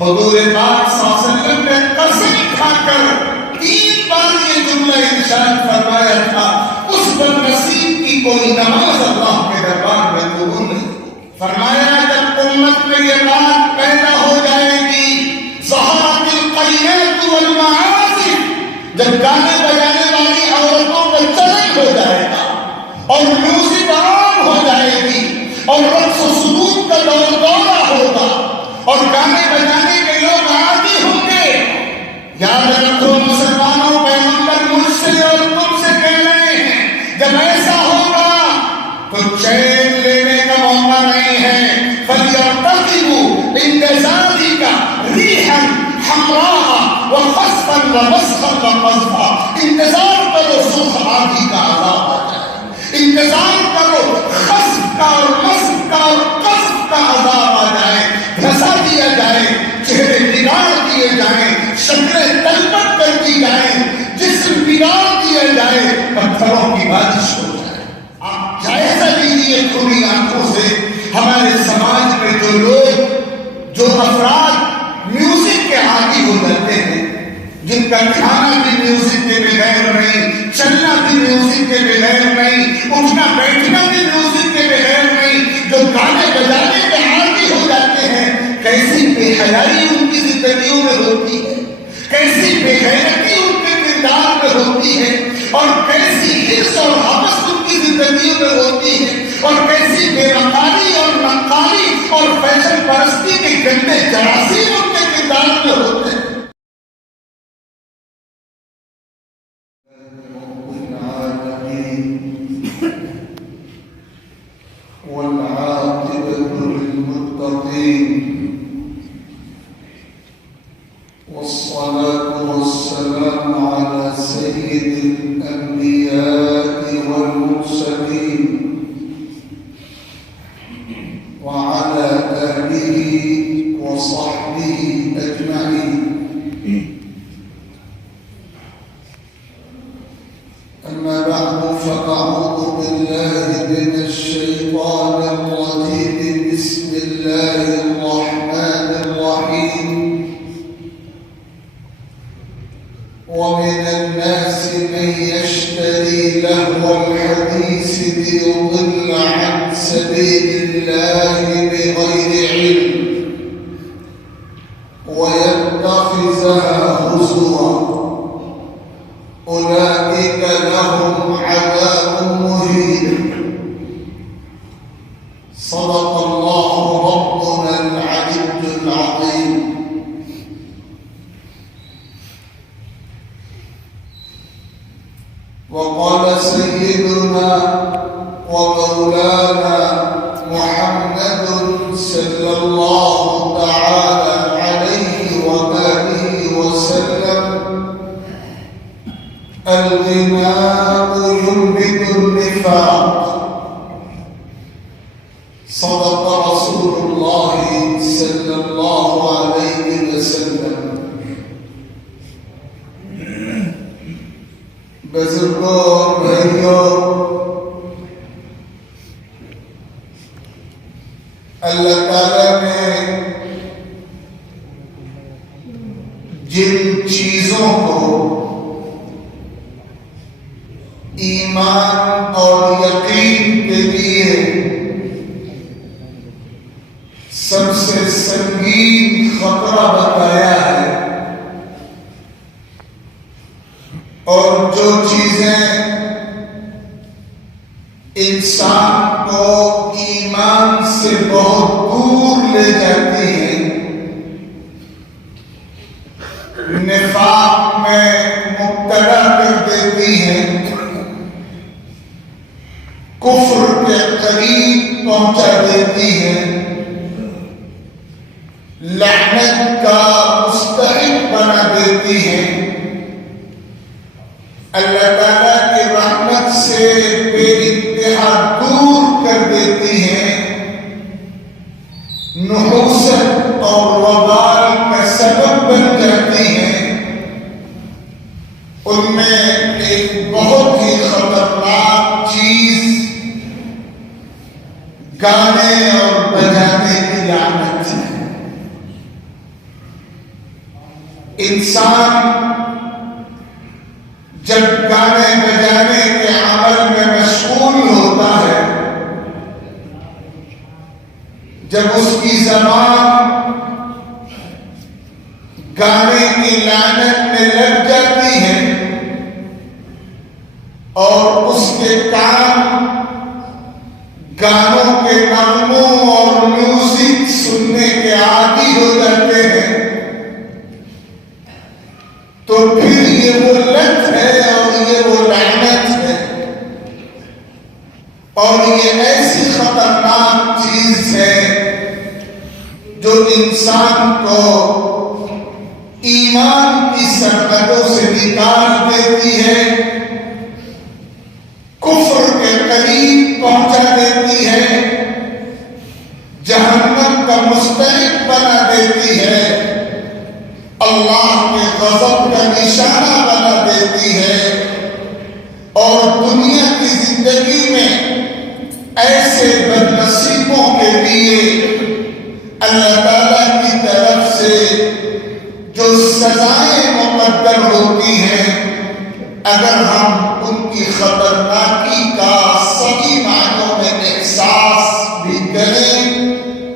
حضور پاک صلی اللہ علیہ وسلم نے قسم کھا کر 3 بار یہ جملہ ارشاد فرمایا تھا، اس پر نصیب کی کوئی نماز اللہ کے دربار میں قبول نہیں۔ فرمایا جب امت میں یہ بات پیدا ہو جائے گی، ظہرت القینات والمعازف، جب گانے بجانے والی عورتوں کا چلن ہو جائے گا اور میوزک عام ہو جائے گی اور رقص و سجود کا دورہ ہوگا اور گانے بجانے کے لوگ عادی ہوں گے، یاد رکھو مسلمانوں، پیغمبر مجھ سے اور تم سے کہہ رہے ہیں جب ایسا ہوگا تو چین لینے کا موقع نہیں ہے۔ فَلْيَرْتَقِبُوا عِنْدَ ذَلِكَ رِيحًا حَمْرَاءَ وَخَسْفًا وَمَسْخًا وَقَذْفًا، انتظار کرو سوکھ آندھی کا عذاب آ جائے، انتظار کرو خسف کا اور مسخ کا اور قذف کا عذاب آ جائے، دھسا دیا جائے، چہرے بگاڑ دیے جائیں، شکلیں تلپٹ کر دی جائیں، جسم بگاڑ دیا جائے، پتھروں کی بارش ہو جائے۔ آپ جائزہ لیجیے کھلی آنکھوں سے، ہمارے سماج میں جو لوگ، جو افراد میوزک کے عادی ہو جاتے ہیں، جن کا کھانا بھی میوزک کے بغیر نہیں، چلنا بھی میوزک کے بغیر نہیں، اٹھنا بیٹھنا بھی میوزک کے بغیر نہیں، جو گانے بجانے کے عادی ہو جاتے ہیں، کیسی بے حیائی ان کی زندگیوں میں ہوتی ہے، کیسی بے غیرتی ان کے کردار میں ہوتی ہے، اور کیسی حرص اور حوث ان کی زندگیوں میں ہوتی ہے، اور کیسی بے وقاری اور نقالی اور فیشن پرستی کے گندے جراثیم ان کے کردار میں ہوتے ہیں۔ والعاقبة للمتقين، والصلاة والسلام على سيد الأنبياء والمرسلين وعلى آله وصحبه أجمعين، أما بعد فأعوذ بالله من الشيطان الرجيم، بسم الله الرحمن الرحيم، ومن الناس من يشتري لهو الحديث ليضل عن سبيل الله بغير علم ويتخذها هزوا، أولئك لهم عذاب مهين۔ صدق الله ربنا العلي العظيم۔ وقال سيدنا ومولانا محمد صلى الله تعالى عليه وآله وسلم: الغناء ينبت النفاق، صدق رسول الله صلى الله عليه وسلم۔ بزرگوں، بھائیوں، اللہ تعالیٰ نے جن چیزوں کو ایمان اور یقین کے لیے سب سے سنگین خطرہ بتایا ہے، اور جو چیزیں انسان کو ایمان سے بہت دور لے جاتی ہیں، نفاق میں مبتلا کر دیتی ہیں، کفر کے قریب پہنچا دیتی ہیں، لعنت کا مستحق بنا دیتی ہیں، اللہ تعالیٰ کی رحمت سے بے انتہا دور کر دیتی ہیں، نحوست اور وبال کا سبب بن جاتی ہیں۔ ان میں ایک بہت ہی خطرناک چیز گانے اور بجانے کی لعنت ہے۔ انسان جب گانے بجانے کے عمل میں مشغول ہوتا ہے، جب اس کی زبان گانے کی لعنت میں لگ جاتی ہے اور اس کے کان گانوں کے نغموں اور میوزک سننے کے عادی ہو جاتے ہیں، تو پھر یہ وہ لت ہے اور یہ وہ لعنت ہے، اور یہ ایسی خطرناک چیز ہے جو انسان کو ایمان کی سرحدوں سے نکال دیتی ہے، کفر کے قریب پہنچا دیتی ہے، جہنم کا مستحق بنا دیتی ہے، اللہ کے غضب کا نشانہ بنا دیتی ہے، اور دنیا کی زندگی میں ایسے بدنصیبوں کے لیے اللہ تعالیٰ کی طرف سے جو سزائیں مقدر ہوتی ہیں، اگر ہم ان کی خطرناکی کا صحیح معنوں میں احساس بھی کریں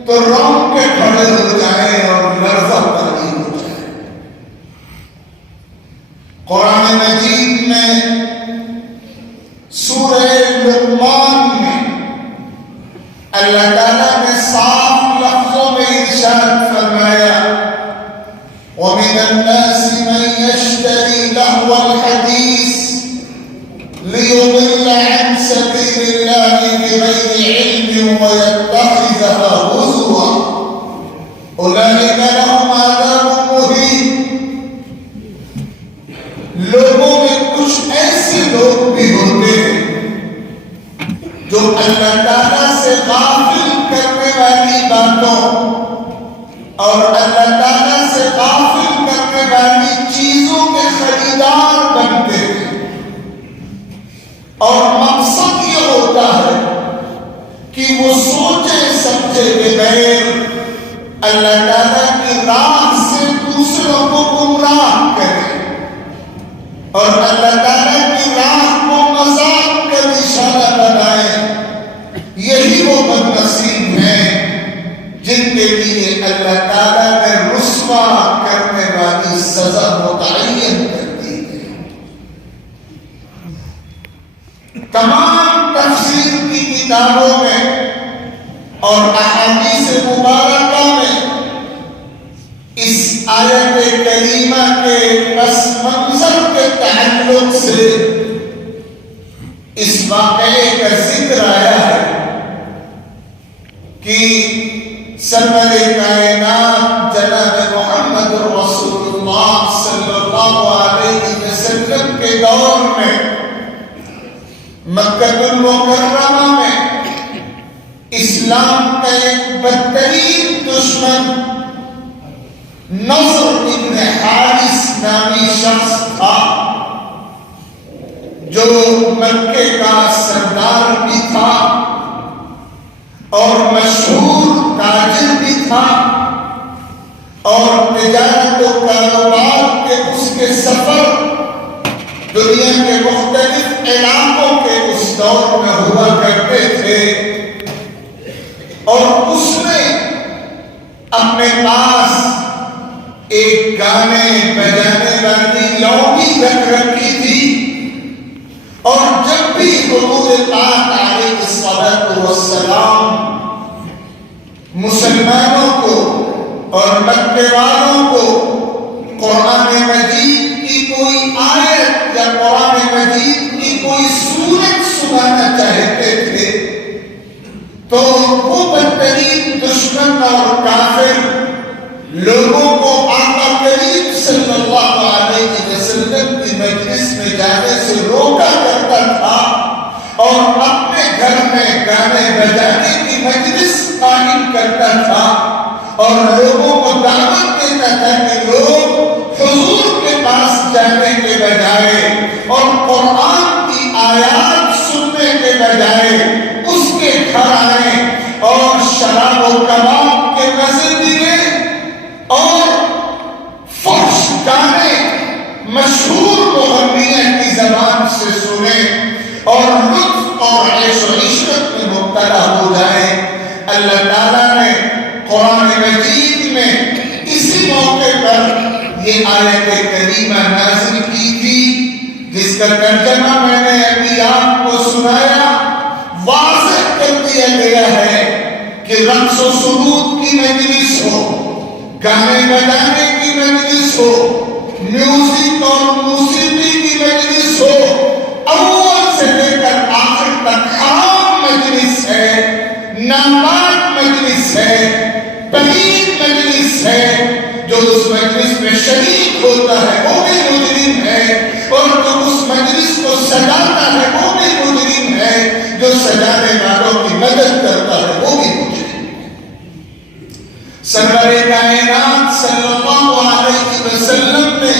تو رونقیں کھڑے ہو جائیں اور لرزہ طاری ہو جائے۔ قرآن مجید میں سورہ لقمان میں اللہ تعالیٰ نے صاف لفظوں میں ارشاد فرمایا، وَمِنَ النَّاسِ مَن يَشْتَرِي لَهْوَ الْحَدِيثِ لِيُضِلَّ عَن سَبِيلِ اللَّهِ بِغَيْرِ عِلْمٍ وَيَتَّخِذَهَا هُزُوًا أُولَٰئِكَ لَهُمْ عَذَابٌ مُّهِينٌ۔ لوگوں میں کچھ ایسے لوگ بھی ہوتے ہیں جو اللہ تعالیٰ سے غافل کرنے والی باتوں اور اللہ تعالیٰ سے غافل کرنے والی چیزوں کے خریدار بنتے ہیں، اور مقصد یہ ہوتا ہے کہ وہ سوچے سمجھے بغیر اللہ تعالیٰ کی راہ سے دوسروں کو گمراہ کرے اور اللہ تعالیٰ کی راہ کو مذاق کا نشانہ بنائے۔ یہی وہ بدنصیب ہیں جن کے لیے اللہ تعالیٰ نے رسوا کرنے والی سزا متعین کر دی ہے۔ تمام تفسیر کی کتابوں میں اور احادیث مبارکہ میں اس آیت کریمہ کے پس منظر کے تعلق سے اس واقعے کا ذکر آیا ہے کہ سرور کائنات جناب محمد رسول اللہ صلی اللہ علیہ وسلم کے دور میں مکہ المکرمہ میں اسلام کا ایک بدترین دشمن نضر بن حارث نامی شخص تھا، جو مکے کا سردار بھی تھا اور مشہور تاجر بھی تھا، اور تجارت و کاروبار کے اس کے سفر دنیا کے مختلف علاقوں کے اس دور میں ہوا کرتے تھے، اور اس نے اپنے پاس ایک گانے بجانے والی لونڈی رکھ رکھی تھی، اور جب بھی حضور پاک علیہ الصلوۃ والسلام مسلمانوں کو اور مکے والوں کو قرآن مجید کی کوئی آیت یا قرآن مجید کی کوئی سورت سنانا چاہتے تھے تو وہ بدترین دشمن اور کافر لوگوں کو آقا کریم صلی اللہ علیہ وسلم کی مجلس میں جانے سے روکا کرتا تھا، اور اپنے گھر میں گانے بجانے کی مجلس قائم کرتا تھا، اور لوگوں کو دعوت دیتا تھا کہ لوگ حضور کے پاس جانے کے بجائے اور قرآن کی آیات سننے کے بجائے اس کے گھر آئیں اور شراب و کباب کے مزے ملے اور فحش یہ آیت کریمہ نازل کی تھی، جس کا ترجمہ میں نے ابھی آپ کو سنایا۔ واضح کر دیا گیا ہے کہ رقص و سرود کی مجلس ہو، گانے بجانے کی مجلس ہو، میوزک اور موسیقی کی مجلس ہو، اول سے لے کر آخر تک حرام مجلس ہے، ناپاک مجلس ہے، پلید مجلس ہے۔ جو اس مجلس میں شریک ہوتا ہے وہ بھی مجرم ہے، اور جو اس مجلس کو سجاتا ہے وہ بھی مجرم ہے، جو سجانے والوں کی مدد کرتا ہے وہ بھی مجرم ہے۔ سرور کائنات صلی اللہ علیہ وسلم نے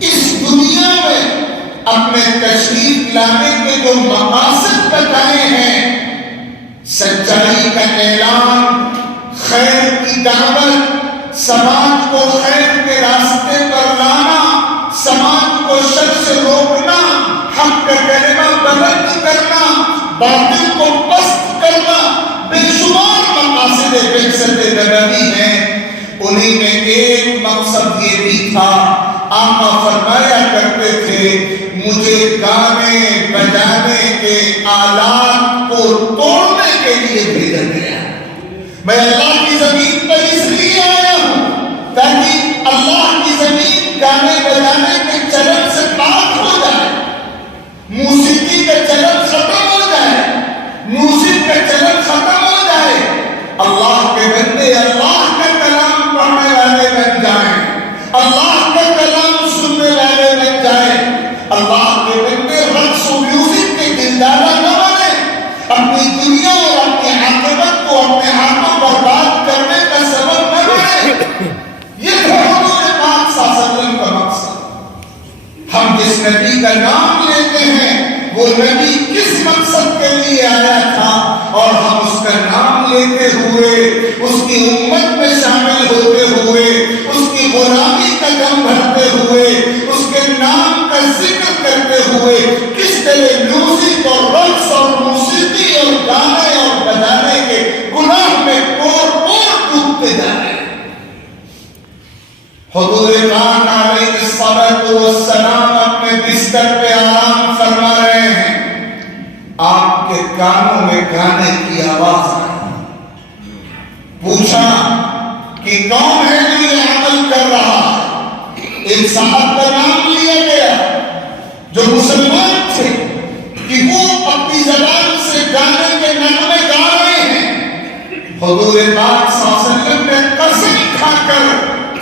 اس دنیا میں اپنے تشریف لانے کے جو مقاصد بتائے ہیں، سچائی کا اعلان، خیر کی دعوت، سماج کو خیر کے راستے پر لانا، سماج کو شر سے روکنا، حق کا کلمہ بلند کرنا، باطل کو پست کرنا، بے شمار مقاصد بعثت نبوی ہیں۔ انہیں میں ایک مقصد یہ بھی تھا، آقا فرمایا کرتے تھے مجھے گانے بجانے کے آلات کو توڑنے کے لیے بھیجا گیا۔ میں اللہ کی زمین پر اس لیے آیا ہوں تاکہ اللہ کی زمین گانے بجانے کے چلن سے پاک ہو جائے، موسیقی کا چلن ختم ہو جائے، میوزک کا چلن ختم ہو جائے، اللہ کے بندے اللہ کا کلام پڑھنے والے بن جائیں، اللہ کا کلام سننے والے بن جائیں، اللہ کے بندے رقص و میوزک کے دلدادہ نہ بنے، اپنی دنیا اور اپنی عاقبت کو اپنے ہاتھوں برباد کرنے کا سبب نہ بنے۔ یہ تھا حضور پاک صلی اللہ علیہ وسلم کا مقصد۔ ہم جس نبی کا نام لیتے ہیں وہ نبی کس مقصد کے لیے آیا تھا، اور ہم اس کا نام لیتے ہوئے، اس کی امت میں شامل ہوتے ہوئے، اس کی غلامی کا غم بھرتے ہوئے، اس کے نام کا ذکر کرتے ہوئے کس طرح میوزک اور رقص اور موسیقی اور گانے اور بجانے کے گناہ میں ڈوبتے جا رہے ہیں۔ حضور پاک علیہ الصلوۃ والسلام اپنے بستر پہ آرام فرما رہے ہیں، آپ کے کانوں میں گانے کی آواز آئی۔ پوچھا کہ کون ہے جو یہ عمل کر رہا ہے؟ ایک صاحب کا نام لیا گیا جو مسلمان تھے کہ وہ اپنی زبان سے گانے کے نغمے گا رہے ہیں۔ حضور پاک صلی اللہ علیہ وسلم نے قسم کھا کر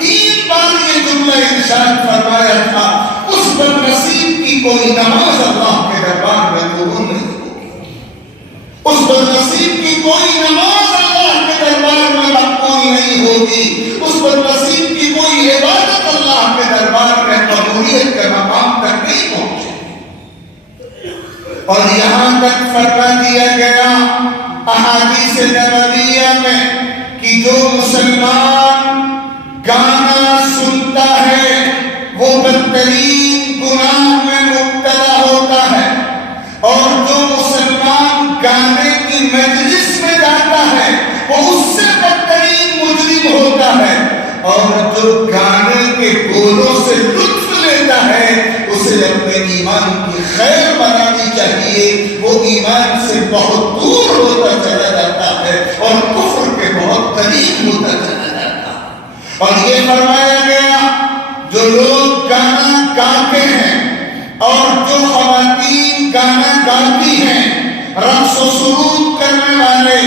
3 بار یہ جملہ ارشاد فرمایا تھا، اس بدنصیب کی کوئی نماز اللہ کے دربار میں قبول نہیں ہوگی، اس بدنصیب کی کوئی نماز اللہ کے دربار میں مقبول نہیں ہوگی، اس بدنصیب کی کوئی عبادت اللہ کے دربار میں قبولیت کے مقام تک نہیں پہنچے۔ اور یہاں تک فرما دیا گیا احادیث نبویہ میں کہ جو مسلمان گانا سنتا ہے وہ بدترین گناہ میں مبتلا ہوتا ہے، اور جو مسلمان گانے کی مجلس میں جاتا ہے وہ اس سے بدترین مجرم ہوتا ہے، اور جو گانے کے بولوں سے لطف لیتا ہے اسے اپنے ایمان کی خیر بنانی چاہیے، وہ ایمان سے بہت دور ہوتا چلا جاتا ہے اور کفر کے بہت قریب ہوتا چلا جاتا ہے۔ اور یہ فرمایا گیا جو لوگ گانا گاتے ہیں اور جو خواتین گانا گاتی ہیں، رقص و سرود کرنے والے،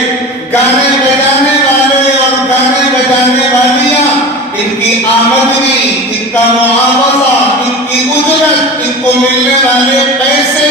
گانے بجانے والے اور گانے بجانے والیاں، ان کی آمدنی، ان کا معاوضہ، ان کی اجرت، ان کو ملنے والے پیسے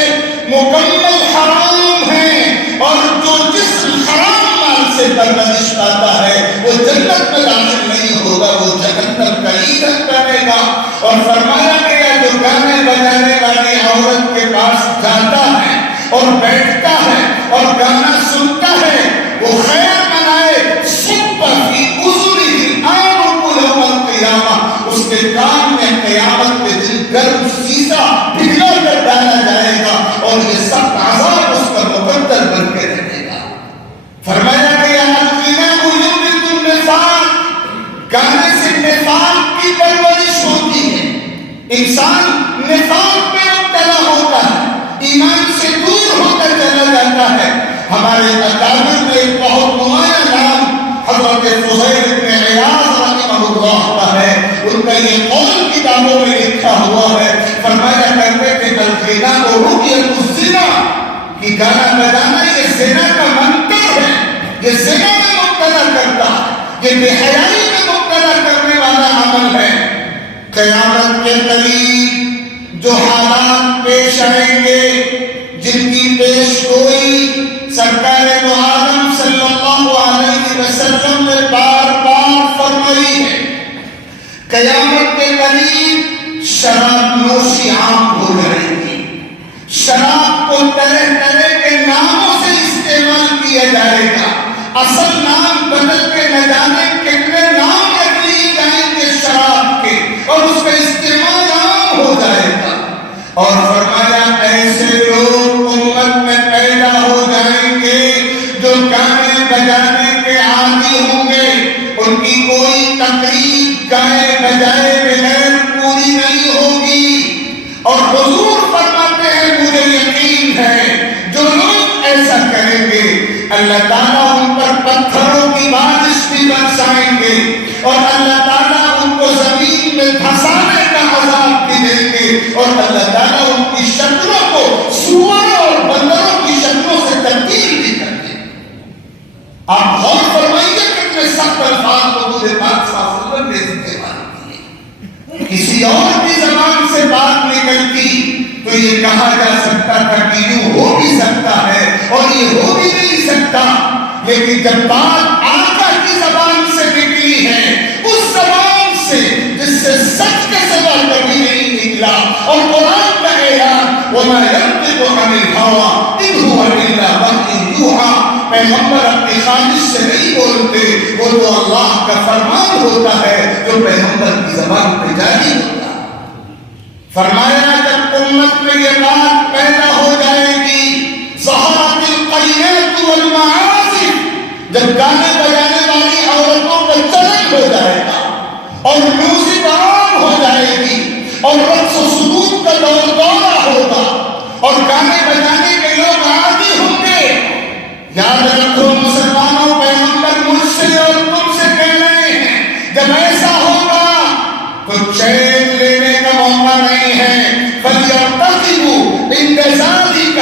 مکمل حرام ہیں، اور جو جس حرام مال سے پرورش پاتا ہے وہ جنت میں داخل نہیں ہوگا، وہ جہنم کا ایندھن بنے گا۔ اور فرمایا گیا جو گانے بجانے والی عورت کے پاس جاتا ہے اور بیٹھتا ہے اور گانا سنتا ہے، وہ خیر منائے صب فی اذنہ آنق یوم القیامہ، اس کے کان میں قیامت کے دن گرم سیسا پگھلا کر ڈالا جائے گا، اور یہ سخت عذاب اس کا مقدر بن کے رہے گا۔ فرمایا گیا الغناء یورث النفاق، گانے سے نفاق کی پرورش انسان نفاق میں مبتلا ہوتا ہے، ایمان سے دور ہوتا چلا جاتا ہے۔ ہمارے اکابر میں ایک بہت نمایاں نام حضرت فضیل بن عیاض رحمہ اللہ کا ہے، ان کا یہ قول کتابوں میں لکھا ہوا ہے، فرمایا کرتے کہ الغنا رقیۃ الزنا، کہ گانا بجانا یہ زنا کا منتر ہے، یہ زنا میں مبتلا کرتا ہے، یہ بے حیائی میں مبتلا کرنے والا عمل ہے۔ قیامت کے قریب جو حالات پیش آئیں گے، جن کی پیش گوئی سرکار دو عالم صلی اللہ علیہ وسلم نے بار بار فرمائی ہے۔ قیامت کے قریب شراب نوشی عام ہو جائے گی، شراب کو طرح طرح کے ناموں سے استعمال کیا جائے گا، اصل نام بدل کے نہ جانے کتنے نام رکھ لیے جائیں گے شراب کے، اور اس کا استعمال عام ہو جائے گا۔ اور فرمایا ایسے لوگ امت میں پیدا ہو جائیں گے جو گانے بجانے کے عادی ہوں گے، ان کی کوئی تقریب گائے بجائے بغیر پوری نہیں ہوگی۔ اور حضور فرماتے ہیں مجھے یقین ہے جو لوگ ایسا کریں گے اللہ تعالیٰ ان پر پتھروں کی بارش بھی برسائیں گے، اور اللہ تعالیٰ ان کو زمین میں دھسانے کا عذاب بھی دیں گے، اور اللہ تعالیٰ ان کی شکلوں کو سور اور بندروں کی شکلوں سے تبدیل بھی کر دیں گے۔ آپ غور فرمائیے کتنے سخت الفاظ حضور پاک صلی اللہ علیہ وسلم نے استعمال کیے۔ کسی اور کی زبان سے بات نکلتی تو یہ کہا جا سکتا تھا کہ یوں ہو بھی سکتا ہے اور یہ ہو بھی نہیں سکتا، لیکن جب بات آقا کی زبان سے نکلی ہے، اس زبان سے جس سے سچ کے سوا کبھی نہیں نکلا، اور قرآن کا اعلان وَمَا يَنطِقُ عَنِ الْهَوَىٰ إِنْ هُوَ إِلَّا وَحْيٌ يُوحَىٰ، پیغمبر اپنی خواہش سے نہیں بولتے، وہ تو اللہ کا فرمان ہوتا ہے جو پیغمبر کی زبان پہ جاری ہوتا ہے۔ فرمایا جب امت میں یہ بات پیدا ہو جائے گی، ظہرت القینات والمعازف، جب گانے بجانے والی عورتوں کا چلن ہو جائے گا اور میوزک عام ہو جائے گی اور رقص و سجود کا دورہ ہوگا اور گانے بجانے کے لوگ عادی ہوں گے، یاد رکھو مسلمانوں، پیغمبر مجھ سے اور تم سے کہہ رہے ہیں جب ایسا ہوگا تو چین لینے کا موقع نہیں ہے۔ فَلْيَرْتَقِبُوا عِنْدَ ذَلِكَ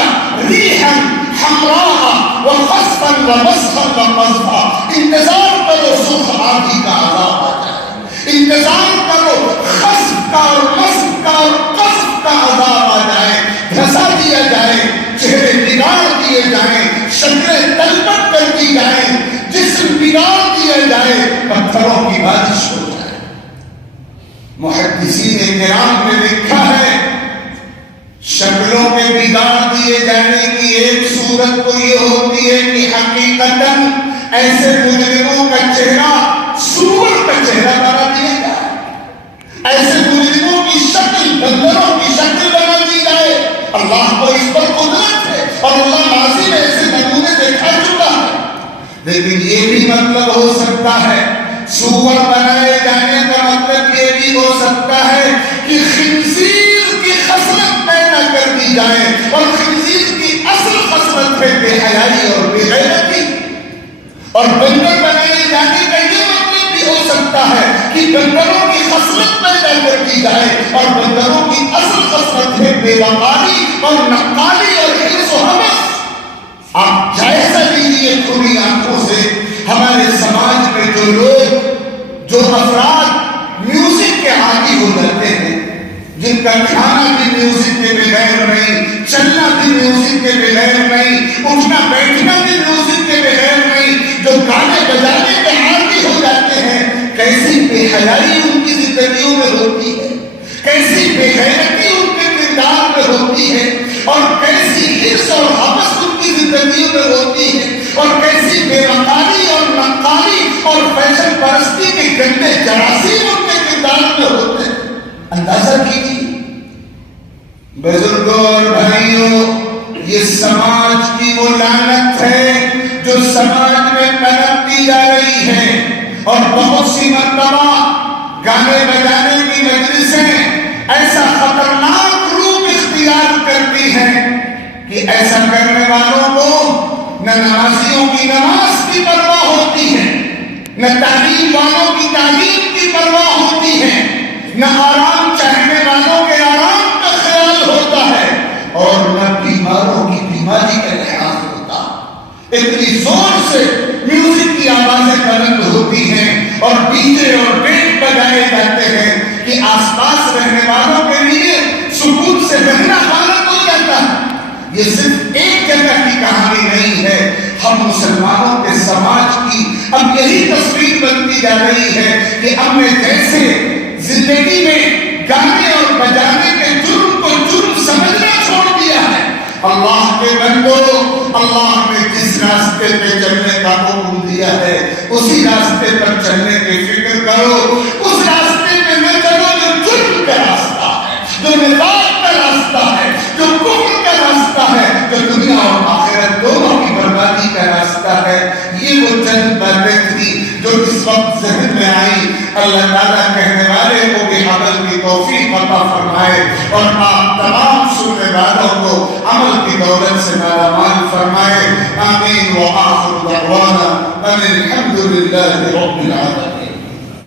رِيحًا حَمْرَاءَ وَخَسْفًا وَمَسْخًا وَقَذْفًا، انتظار کرو سرخ آندھی کا عذاب آ جائے، انتظار کرو خسف کا اور مسخ کا اور قذف کا عذاب آ جائے، دھسا دیا جائے، چہرے بگاڑ دیے جائیں، شکلیں تلپٹ کر دی جائیں، جسم بگاڑ دیا جائے، پتھروں کی بارش ہو جائے۔ محدثین کرام نے لکھا ہے شکلوں کے بگاڑ دیے جانے کی ایک صورت تو یہ ہوتی ہے کہ حقیقتاً ایسے مجرموں کا چہرہ سور کا چہرہ بنا دیا جائے، ایسے مجرموں کی شکل بندروں کی شکل بنا دی جائے۔ اللہ کو اس پر قدرت ہے اور اللہ ماضی میں ایسے نمونے دیکھا چکا ہے، لیکن یہ بھی مطلب ہو سکتا ہے، سور بنائے جانے کا مطلب یہ بھی ہو سکتا ہے کہ خنزیر کی خصلت پیدا کر دی جائے، اور خنزیر کی اصل خصلت ہے بے حیائی اور بے غیرتی، اور بندر بنائے جانے کا یہ مطلب بھی ہو سکتا ہے کہ بندروں کی خصلت پیدا کر دی جائے، اور بندروں کی اصل خصلت ہے بے وقاری اور نقالی اور حرص و حوث۔ آپ جائزہ لیجیے کھلی آنکھوں سے، ہمارے سماج میں جو لوگ، جو افراد میوزک کے عادی ہو جاتے ہیں، جن کا کھانا بھی میوزک کے بغیر نہیں، چلنا بھی میوزک کے بغیر نہیں، اٹھنا بیٹھنا بھی میوزک کے بغیر نہیں، جو گانے بجانے کے عادی ہو جاتے ہیں، کیسی بے حیائی ان کی زندگیوں میں ہوتی ہے، کیسی بے غیرتی ان کے کردار میں ہوتی ہے، اور کیسی حرص اور حوث ان کی زندگیوں میں ہوتی ہے، اور کیسی بے وقاری اور نقالی اور فیشن پرستی کے گندے جراثیم ان کے کردار میں ہوتے ہیں۔ اندازہ کیجیے بزرگوں اور بھائیوں، یہ سماج کی وہ لعنت ہے جو سماج میں پنپتی جا رہی ہے، اور بہت سی مرتبہ گانے بجانے کی مجلسیں ایسا ایسا کرنے والوں کو نہ نمازیوں کی نماز کی پرواہ ہوتی ہے، نہ تعلیم والوں کی تعلیم کی پرواہ ہوتی ہے، نہ آرام چاہنے والوں کے آرام کا خیال ہوتا ہے، اور نہ بیماروں کی بیماری کا لحاظ ہوتا۔ اتنی زور سے میوزک کی آوازیں بلند ہوتی ہیں اور ڈیجے اور بینڈ بجائے جاتے ہیں کہ آس پاس رہنے والوں کے لیے سکون سے رہنا حالت ہو جاتا ہے۔ یہ صرف ایک جگہ کی کہانی نہیں ہے، ہم مسلمانوں کے سماج کی اب یہی تصویر بنتی جا رہی ہے کہ ہم نے جیسے زندگی میں گانے اور بجانے کے جرم کو جرم سمجھنا چھوڑ دیا ہے۔ اللہ کے بندو، اللہ نے جس راستے پہ چلنے کا حکم دیا ہے اسی راستے پر چلنے کی فکر کرو، اس راستے پہ نہ چلو جو جرم کا راستہ ہے، جو نفاق کا راستہ ہے، جو کفر کا راستہ ہے، جو دنیا اور آخرت دونوں کی بربادی کا راستہ ہے۔ یہ وہ چند باتیں تھی جو اس وقت ذہن میں آئی۔ اللہ تعالیٰ کہنے والے کو بھی عمل کی توفیق عطا فرمائے اور آپ تمام سننے والوں کو عمل کی دولت سے مالا مال فرمائے۔ آمین وآخر دعوانا ان الحمد للہ رب العالمین۔